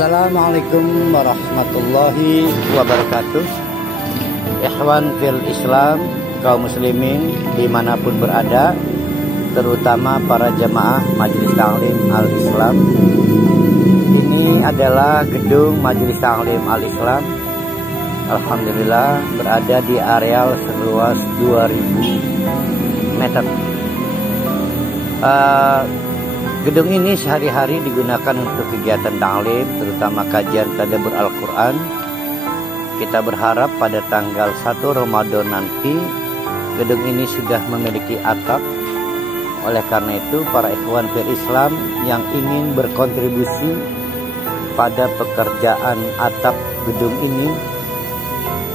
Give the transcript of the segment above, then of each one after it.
Assalamualaikum warahmatullahi wabarakatuh. Ikhwan fil Islam, kaum muslimin dimanapun berada, terutama para jamaah Majelis Ta'lim Al-Islam. Ini adalah gedung Majelis Ta'lim Al-Islam. Alhamdulillah berada di areal seluas 2000 meter. Gedung ini sehari-hari digunakan untuk kegiatan ta'lim, terutama kajian tadabbur Al-Quran. Kita berharap pada tanggal 1 Ramadan nanti gedung ini sudah memiliki atap. Oleh karena itu, para ikhwan fil Islam yang ingin berkontribusi pada pekerjaan atap gedung ini,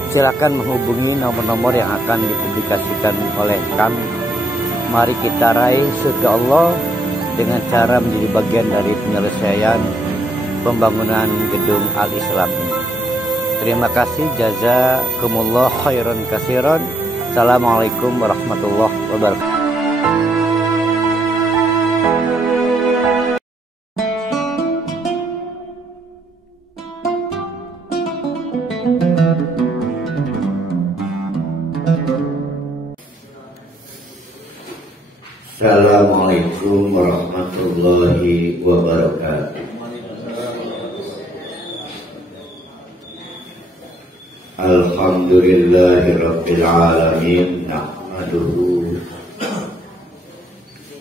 silakan menghubungi nomor-nomor yang akan dipublikasikan oleh kami. Mari kita raih surga Allah dengan cara menjadi bagian dari penyelesaian pembangunan gedung Al-Islam ini. Terima kasih, jazakumullah khairan katsiran. Assalamualaikum warahmatullahi wabarakatuh. Assalamualaikum warahmatullahi wabarakatuh. Alhamdulillahi rabbil alamin, nahmaduhu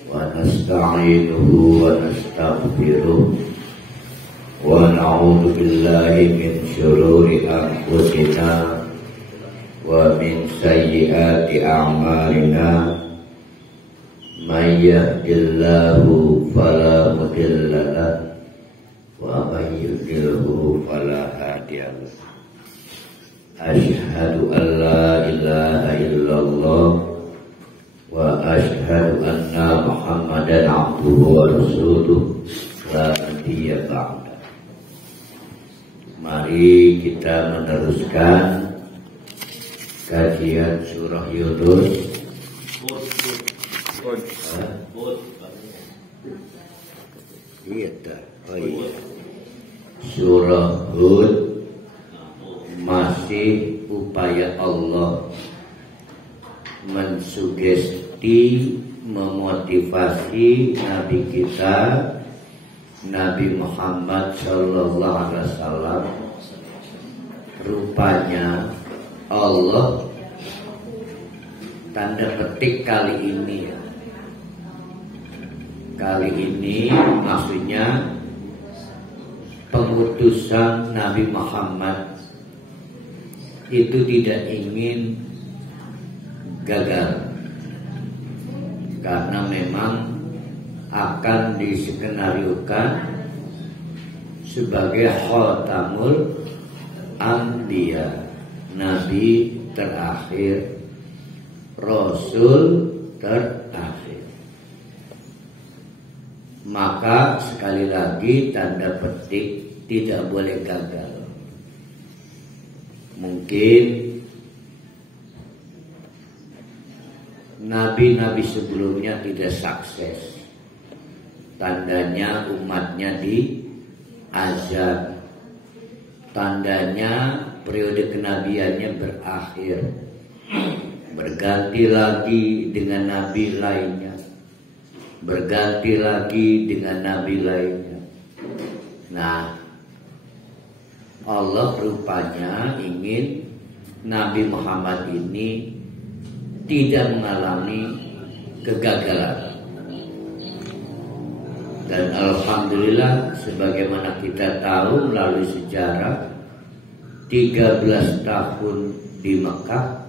wa nasta'inuhu wa nastaghfiruh wa na'udzu billahi min syururi anfusina wa min sayyiati a'malina. Man yahdihillahu fala mudilla lahu wa man yudlilhu fala hadiya lahu. Asyhadu an la ilaha illallah wa asyhadu anna Muhammadan abduhu wa rasuluh la nabiyya ba'da. Mari kita meneruskan kajian surah Yunus. Surah Hud masih upaya Allah mensugesti, memotivasi Nabi kita Nabi Muhammad Sallallahu Alaihi Wasallam. Rupanya Allah tanda petik kali ini ya. Kali ini maksudnya pengutusan Nabi Muhammad itu tidak ingin gagal, karena memang akan diskenariokan sebagai khatamul anbiya, nabi terakhir, rasul terakhir. Maka sekali lagi tanda petik tidak boleh gagal. Mungkin nabi-nabi sebelumnya tidak sukses, tandanya umatnya diazab, tandanya periode kenabiannya berakhir, berganti lagi dengan nabi lainnya, berganti lagi dengan nabi lainnya. Nah, Allah rupanya ingin Nabi Muhammad ini tidak mengalami kegagalan. Dan alhamdulillah, sebagaimana kita tahu melalui sejarah, 13 tahun di Mekah,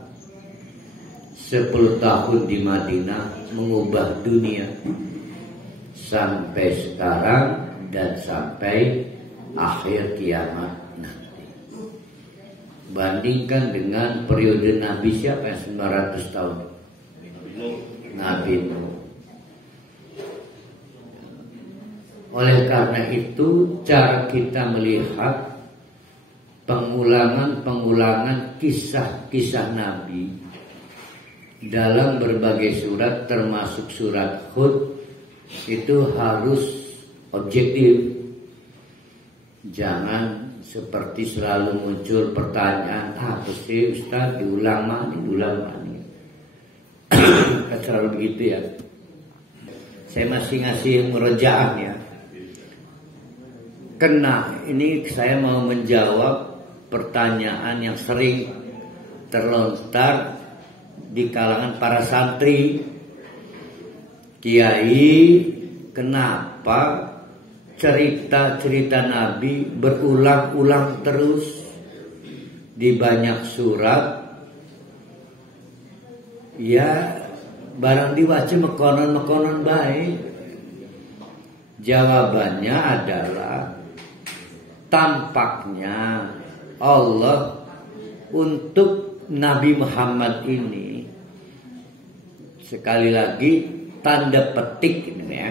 10 tahun di Madinah mengubah dunia sampai sekarang dan sampai akhir kiamat nanti. Bandingkan dengan periode Nabi siapa yang 900 tahun? Nabi Nuh. Oleh karena itu, cara kita melihat pengulangan kisah-kisah Nabi dalam berbagai surat, termasuk surat Hud, itu harus objektif. Jangan seperti selalu muncul pertanyaan, apa sih Ustaz, diulang mana. Kan selalu begitu ya. Saya masih ngasih murojaah ya. Karena ini saya mau menjawab pertanyaan yang sering terlontar di kalangan para santri. Kiai, kenapa cerita-cerita Nabi berulang-ulang terus di banyak surat? Ya, barang diwaca mekonon baik. Jawabannya adalah tampaknya Allah untuk Nabi Muhammad ini, sekali lagi tanda petik ini ya,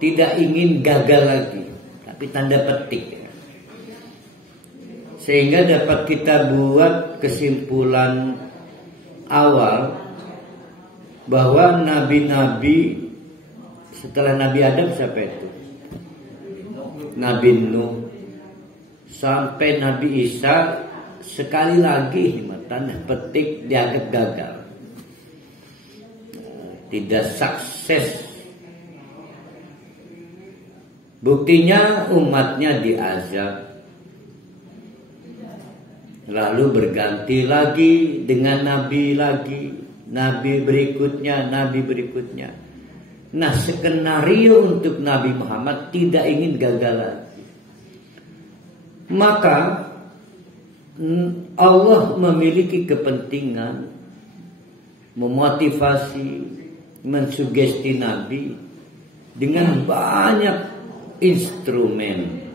tidak ingin gagal lagi, tapi tanda petik ya. Sehingga dapat kita buat kesimpulan awal bahwa nabi-nabi setelah Nabi Adam siapa itu? Nabi Nuh sampai Nabi Isa, sekali lagi tanda petik dianggap gagal, tidak sukses. Buktinya umatnya diazab, lalu berganti lagi dengan nabi lagi, nabi berikutnya. Nah, skenario untuk Nabi Muhammad tidak ingin gagal lagi. Maka Allah memiliki kepentingan memotivasi, mensugesti Nabi dengan banyak instrumen.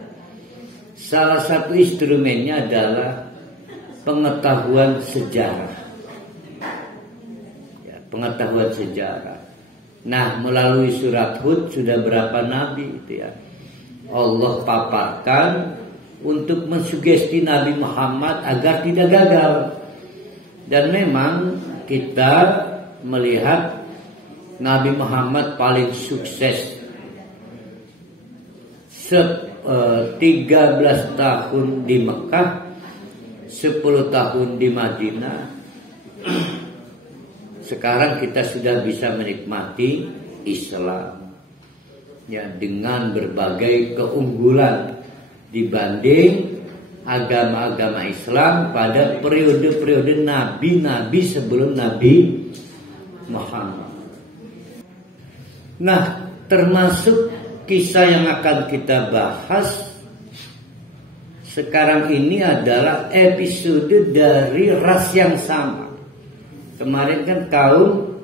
Salah satu instrumennya adalah pengetahuan sejarah. Ya, pengetahuan sejarah. Nah, melalui surat Hud sudah berapa nabi itu ya, Allah paparkan untuk mensugesti Nabi Muhammad agar tidak gagal. Dan memang kita melihat Nabi Muhammad paling sukses 13 tahun di Mekah, 10 tahun di Madinah. Sekarang kita sudah bisa menikmati Islam ya, dengan berbagai keunggulan dibanding agama-agama Islam pada periode-periode nabi-nabi sebelum Nabi Muhammad. Nah, termasuk kisah yang akan kita bahas sekarang ini adalah episode dari ras yang sama. Kemarin kan kaum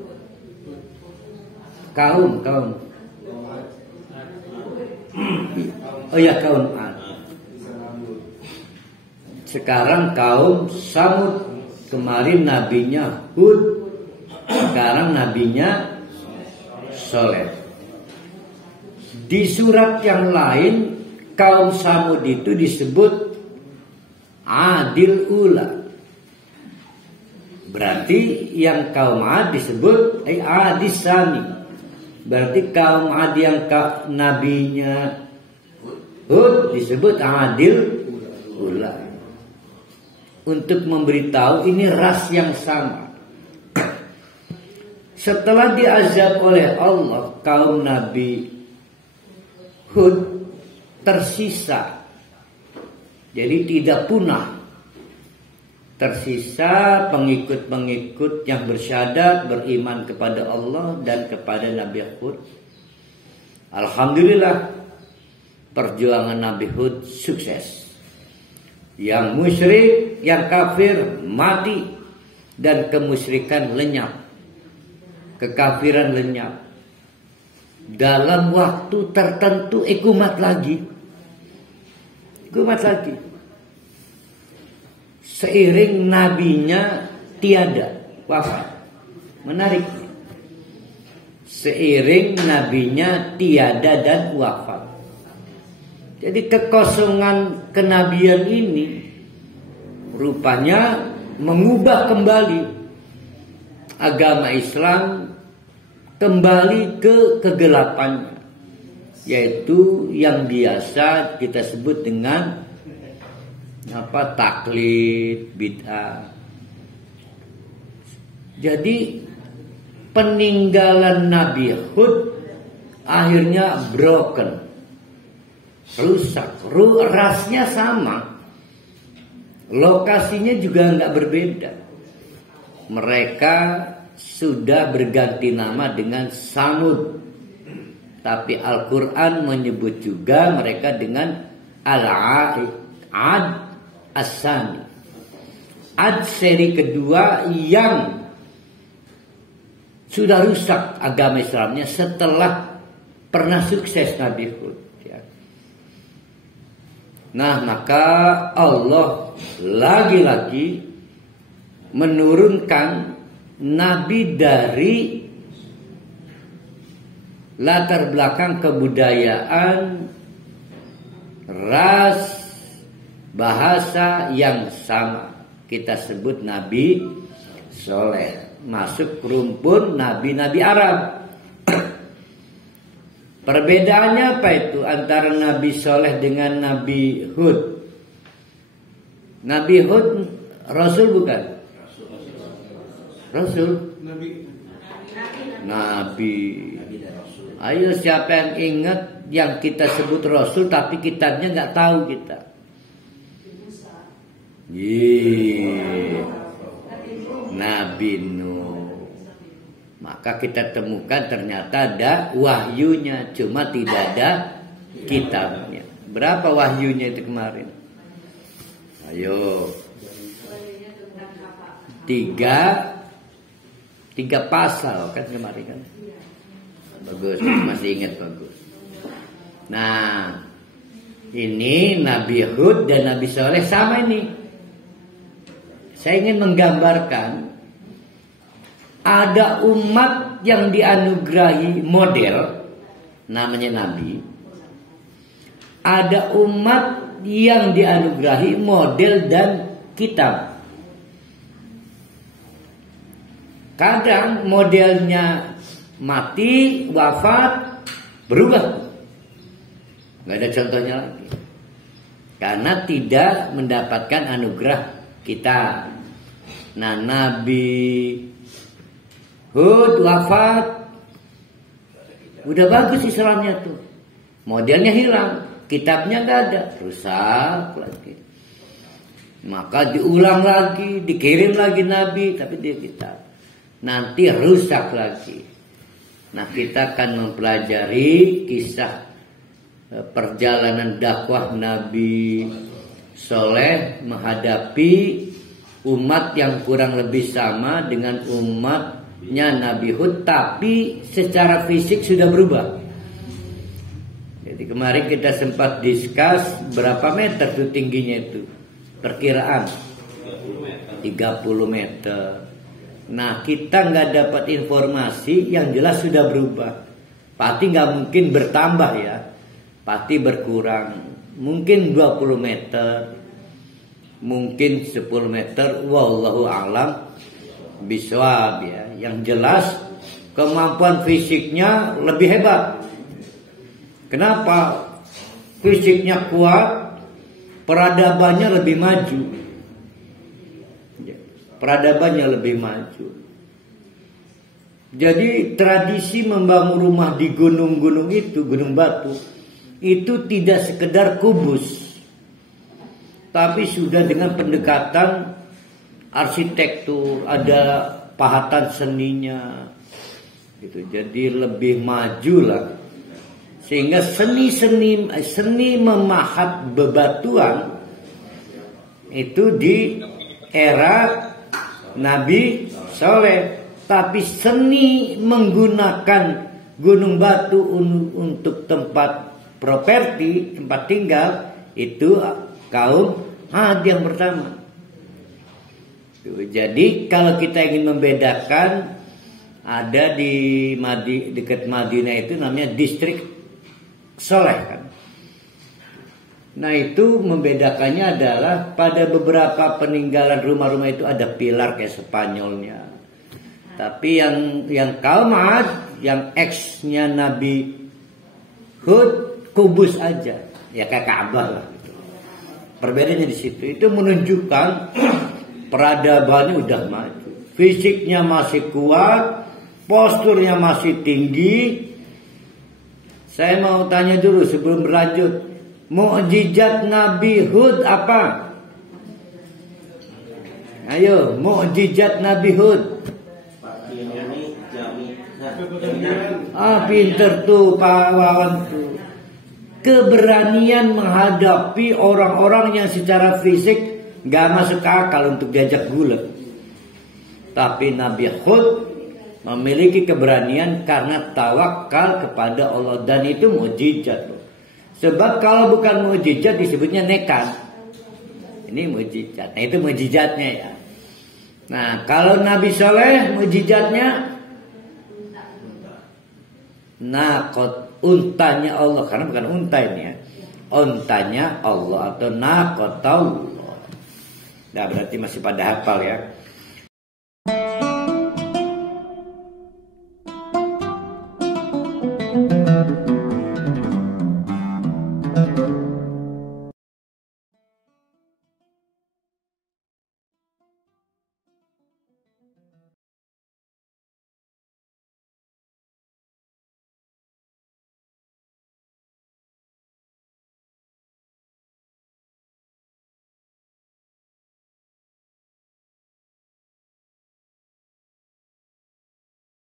oh ya, kaum Ad. Sekarang kaum Samud. Kemarin nabinya Hud, sekarang nabinya Soleh. Di surat yang lain kaum Samud itu disebut Adil Ula. Berarti yang kaum Ad disebut Adis Sani. Berarti kaum Ad yang nabinya Hud disebut Adil Ula. Untuk memberitahu ini ras yang sama. Setelah diazab oleh Allah, kaum Nabi Hud tersisa. Jadi tidak punah. Tersisa pengikut-pengikut yang bersyahadat, beriman kepada Allah dan kepada Nabi Hud. Alhamdulillah, perjuangan Nabi Hud sukses. Yang musyrik, yang kafir mati, dan kemusyrikan lenyap, kekafiran lenyap. Dalam waktu tertentu kumat lagi. Seiring nabinya tiada, wafat. Menarik. Seiring nabinya tiada dan wafat. Jadi kekosongan kenabian ini rupanya mengubah kembali agama Islam kembali ke kegelapannya. yaitu yang biasa kita sebut dengan taklid, bid'ah. Jadi peninggalan Nabi Hud akhirnya broken, rusak. Rasnya sama, lokasinya juga nggak berbeda. Mereka sudah berganti nama dengan Samud. Tapi Al-Quran menyebut juga mereka dengan Ad As-Sani. Ad seri kedua yang sudah rusak agama Islamnya setelah pernah sukses Nabi Hud. Nah, maka Allah lagi-lagi menurunkan Nabi dari latar belakang kebudayaan, ras, bahasa yang sama. Kita sebut Nabi Soleh, masuk rumpun nabi-nabi Arab. Perbedaannya apa itu antara Nabi Soleh dengan Nabi Hud? Nabi Hud Rasul bukan? Rasul. Nabi. Ayo siapa yang ingat yang kita sebut Rasul tapi kitabnya nggak tahu kita? Nabi Nuh. Maka kita temukan ternyata ada wahyunya, cuma tidak ada kitabnya. Berapa wahyunya itu kemarin? Ayo. Tiga pasal kan kemarin kan. Bagus, masih ingat, bagus. Nah, ini Nabi Hud dan Nabi Soleh sama ini. Saya ingin menggambarkan ada umat yang dianugerahi model, namanya Nabi. Ada umat yang dianugerahi model dan kitab. Kadang modelnya mati, wafat, berubah. Gak ada contohnya lagi. Karena tidak mendapatkan anugerah kita. Nah, Nabi Hud wafat, udah bagus Islamnya tuh. Modelnya hilang, kitabnya gak ada, rusak lagi. Maka diulang lagi, dikirim lagi Nabi, tapi dia kitab. Nanti rusak lagi. Nah, kita akan mempelajari kisah perjalanan dakwah Nabi Soleh menghadapi umat yang kurang lebih sama dengan umatnya Nabi Hud, tapi secara fisik sudah berubah. Jadi kemarin kita sempat diskus berapa meter tuh tingginya itu, perkiraan 30 meter. Nah, kita nggak dapat informasi, yang jelas sudah berubah. Pasti nggak mungkin bertambah ya, pasti berkurang. Mungkin 20 meter, mungkin 10 meter, wallahu a'lam bishawab ya. Yang jelas kemampuan fisiknya lebih hebat. Kenapa? Fisiknya kuat, peradabannya lebih maju. Peradabannya lebih maju. Jadi tradisi membangun rumah di gunung-gunung itu, gunung batu, itu tidak sekedar kubus, tapi sudah dengan pendekatan arsitektur, ada pahatan seninya, gitu. Jadi lebih maju lah, sehingga seni memahat bebatuan itu di era Nabi Soleh, tapi seni menggunakan gunung batu untuk tempat properti, tempat tinggal, itu kaum Ad yang pertama. Jadi kalau kita ingin membedakan, ada di dekat Madinah itu namanya distrik Soleh kan. Nah, itu membedakannya adalah pada beberapa peninggalan rumah-rumah itu ada pilar kayak Spanyolnya. Tapi yang kaum Ad, yang ex-nya Nabi Hud kubus aja, ya kayak Ka'bah lah. Perbedaannya di situ. Itu menunjukkan peradabannya udah maju, fisiknya masih kuat, posturnya masih tinggi. Saya mau tanya dulu sebelum berlanjut, mukjizat Nabi Hud apa? Ayo, mukjizat Nabi Hud. Pinter tuh Pak Wawan tuh. Keberanian menghadapi orang-orang yang secara fisik gak masuk akal untuk diajak gulat. Tapi Nabi Hud memiliki keberanian karena tawakal kepada Allah, dan itu mukjizat. Sebab kalau bukan mukjizat disebutnya nekat. Ini mukjizat. Nah, itu mukjizatnya ya. Nah, kalau Nabi Soleh mukjizatnya untanya Allah, karena bukan unta ini ya. Untanya Allah atau naqatullah. Nah, berarti masih pada hafal ya.